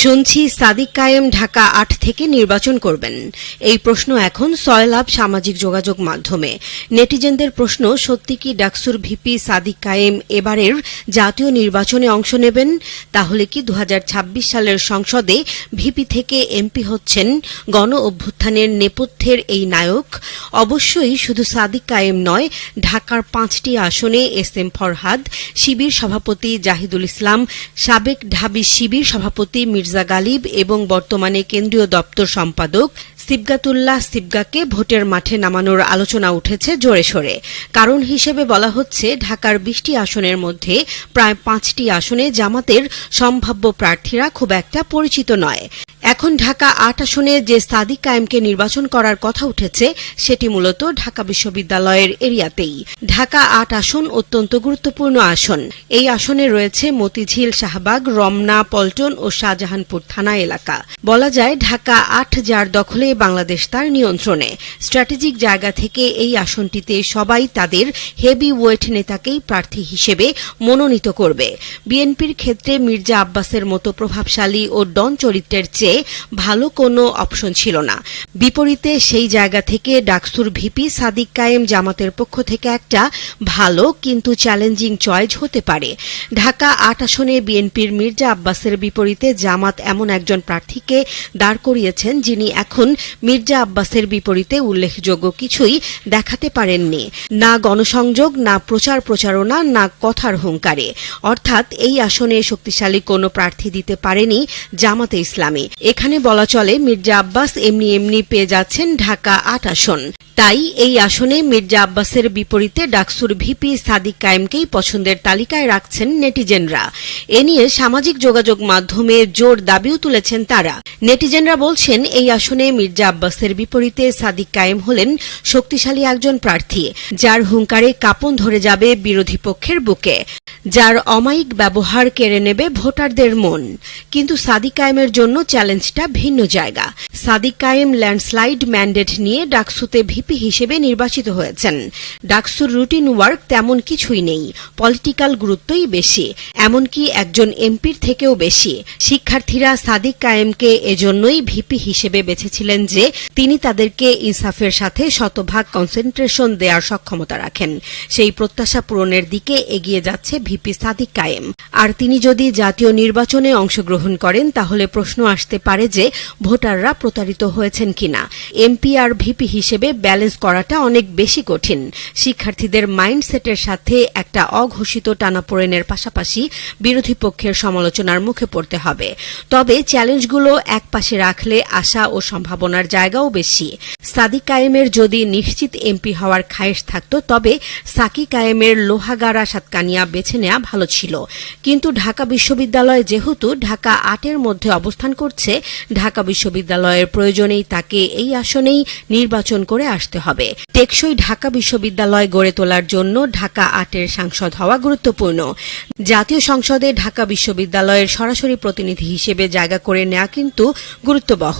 শুনছি সাদিক কায়েম ঢাকা আট থেকে নির্বাচন করবেন। এই প্রশ্ন এখন সয়লাভ সামাজিক যোগাযোগ মাধ্যমে। নেটিজেনদের প্রশ্ন, সত্যি কি ডাকসুর ভিপি সাদিক কায়েম এবারের জাতীয় নির্বাচনে অংশ নেবেন? তাহলে কি দু হাজার ছাব্বিশ সালের সংসদে ভিপি থেকে এমপি হচ্ছেন গণ অভ্যুত্থানের নেপথ্যের এই নায়ক? অবশ্যই শুধু সাদিক কায়েম নয়, ঢাকার পাঁচটি আসনে এস এম ফরহাদ, শিবির সভাপতি জাহিদুল ইসলাম, সাবেক ঢাবি শিবির সভাপতি মির্জা গালিব এবং বর্তমানে কেন্দ্রীয় দপ্তর সম্পাদক সিবগাতুল্লাহ সিবগাকে ভোটের মাঠে নামানোর আলোচনা উঠেছে জোরে সোরে। কারণ হিসেবে বলা হচ্ছে, ঢাকার বিশটি আসনের মধ্যে প্রায় পাঁচটি আসনে জামাতের সম্ভাব্য প্রার্থীরা খুব একটা পরিচিত নয়। এখন ঢাকা আট আসনে যে সাদিক কায়েমকে নির্বাচন করার কথা উঠেছে, সেটি মূলত ঢাকা বিশ্ববিদ্যালয়ের এরিয়াতেই। ঢাকা আট আসন অত্যন্ত গুরুত্বপূর্ণ আসন। এই আসনে রয়েছে মতিঝিল, শাহবাগ, রমনা, পল্টন ও শাহজাহানপুর থানা এলাকা। বলা যায়, ঢাকা আট যার দখলে বাংলাদেশ তার নিয়ন্ত্রণে। স্ট্র্যাটেজিক জায়গা থেকে এই আসনটিতে সবাই তাদের হেভি ওয়েট নেতাকেই প্রার্থী হিসেবে মনোনীত করবে। বিএনপির ক্ষেত্রে মির্জা আব্বাসের মতো প্রভাবশালী ও ডন চরিত্রের চেয়ে ভালো কোনো অপশন ছিল না। বিপরীতে সেই জায়গা থেকে ডাকসুর ভিপি সাদিক কায়েম জামাতের পক্ষ থেকে একটা ভালো কিন্তু চ্যালেঞ্জিং চয়েস হতে পারে। ঢাকা আট আসনে বিএনপির মির্জা আব্বাসের বিপরীতে জামাত এমন একজন প্রার্থীকে দাঁড় করিয়েছেন যিনি এখন মির্জা আব্বাসের বিপরীতে উল্লেখযোগ্য কিছুই দেখাতে পারেননি। না গণসংযোগ, না প্রচার প্রচারণা, না কথার হুঙ্কারে। অর্থাৎ এই আসনে শক্তিশালী কোনো প্রার্থী দিতে পারেনি জামাতে ইসলামী। এখানে বলা চলে, মির্জা আব্বাস এমনি এমনি পেয়ে যাচ্ছেন ঢাকা আট আসন। তাই এই আসনে মির্জা আব্বাসের বিপরীতে ডাকসুর ভিপি সাদিক কায়েমকেই পছন্দের তালিকায় রাখছেন নেটিজেনরা। এ নিয়ে সামাজিক যোগাযোগ মাধ্যমে জোর দাবিও তুলেছেন তারা। নেটিজেনরা বলছেন, এই আসনে মির্জা আব্বাসের বিপরীতে সাদিক কায়েম হলেন শক্তিশালী একজন প্রার্থী, যার হুঙ্কারে কাপন ধরে যাবে বিরোধী পক্ষের বুকে, যার অমায়িক ব্যবহার কেড়ে নেবে ভোটারদের মন। কিন্তু সাদিক কায়েমের জন্য চ্যালেঞ্জটা ভিন্ন জায়গা। সাদিক কায়েম ল্যান্ডস্লাইড ম্যান্ডেট নিয়ে ডাকসুতে ভিপি হিসেবে নির্বাচিত হয়েছেন। ডাকসুর রুটিন ওয়ার্ক তেমন কিছুই নেই। পলিটিক্যাল গুরুত্বই বেশি। এমনকি একজন এমপির থেকেও বেশি। শিক্ষার্থীরা সাদিক কায়েমকে এজন্যই ভিপি হিসেবে বেছেছিলেন যে, তিনি তাদেরকে ইনসাফের সাথে শতভাগ কনসেন্ট্রেশন দেওয়ার সক্ষমতা রাখেন। সেই প্রত্যাশা পূরণের দিকে এগিয়ে যাচ্ছে ভিপি সাদিক কায়েম। আর তিনি যদি জাতীয় নির্বাচনে অংশগ্রহণ করেন, তাহলে প্রশ্ন আসতে পারে যে, ভোটাররা প্রতারিত হয়েছেন কিনা। এমপি আর ভিপি হিসেবে ব্যালেন্স করাটা অনেক বেশি কঠিন। শিক্ষার্থীদের মাইন্ডসেটের সাথে একটা অঘোষিত টানাপোড়েনের পাশাপাশি বিরোধী পক্ষের সমালোচনার মুখে পড়তে হবে। তবে চ্যালেঞ্জগুলো এক পাশে রাখলে আশা ও সম্ভাবনার জায়গাও বেশি। সাদিক কায়েমের যদি নিশ্চিত এমপি হওয়ার খায়েশ থাকত, তবে সাকি কায়েমের লোহাগাড়া সাতকানিয়া বেছে নেওয়া ভালো ছিল। কিন্তু ঢাকা বিশ্ববিদ্যালয় যেহেতু ঢাকা আটের মধ্যে অবস্থান করছে, ঢাকা বিশ্ববিদ্যালয়ের প্রয়োজনেই তাকে এই আসনেই নির্বাচন করে আসতে হবে। টেকসই ঢাকা বিশ্ববিদ্যালয় গড়ে তোলার জন্য ঢাকা আটের সাংসদ হওয়া গুরুত্বপূর্ণ। জাতীয় সংসদে ঢাকা বিশ্ববিদ্যালয়ের সরাসরি প্রতিনিধি হিসেবে জায়গা করে নেওয়া কিন্তু গুরুত্ববহ।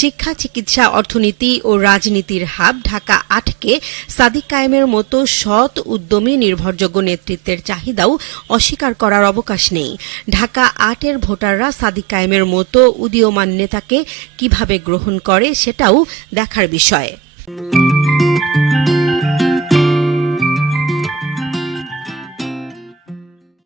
শিক্ষা, চিকিৎসা, অর্থনীতি ও রাজনীতির হাব ঢাকা আটকে সাদিক কায়েমের মতো সৎ, উদ্যমী, নির্ভরযোগ্য নেতৃত্বের চাহিদাও অস্বীকার করার অবকাশ নেই। ঢাকা আটের ভোটাররা সাদিক কায়েমের মতো উদীয়মান নেতাকে কীভাবে গ্রহণ করে সেটাও দেখার বিষয়।